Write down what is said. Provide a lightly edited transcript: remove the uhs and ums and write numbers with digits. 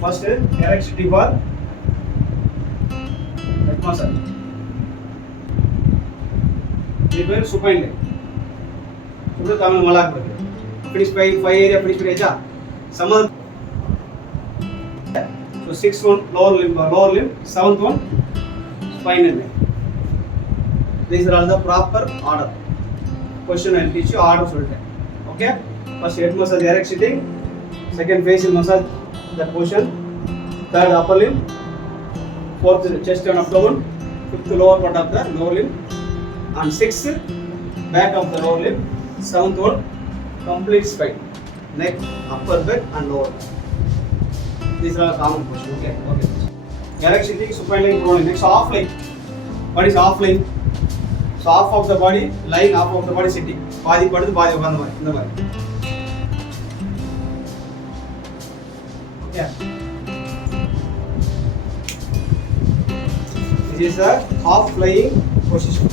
First erectity for head muscle. This is supine leg. So Tamil Nadu. Finish five area finish area. Some other. So sixth one lower limb, seventh one spinal leg. These are all the proper order. Question I will teach you order. Okay. First head massage erect sitting. Second facial massage that portion. Third upper limb. Fourth chest and abdomen. Fifth lower part of the lower limb. And sixth back of the lower limb. Seventh one complete spine. Neck, upper back and lower back. These are common questions. Okay. Erect sitting, supine leg, prone leg. Next half leg. What is half leg? So half of the body lying, half of the body sitting. Body paduthu, body ukandha mari. Indha mari. Yeah. This is a half lying position.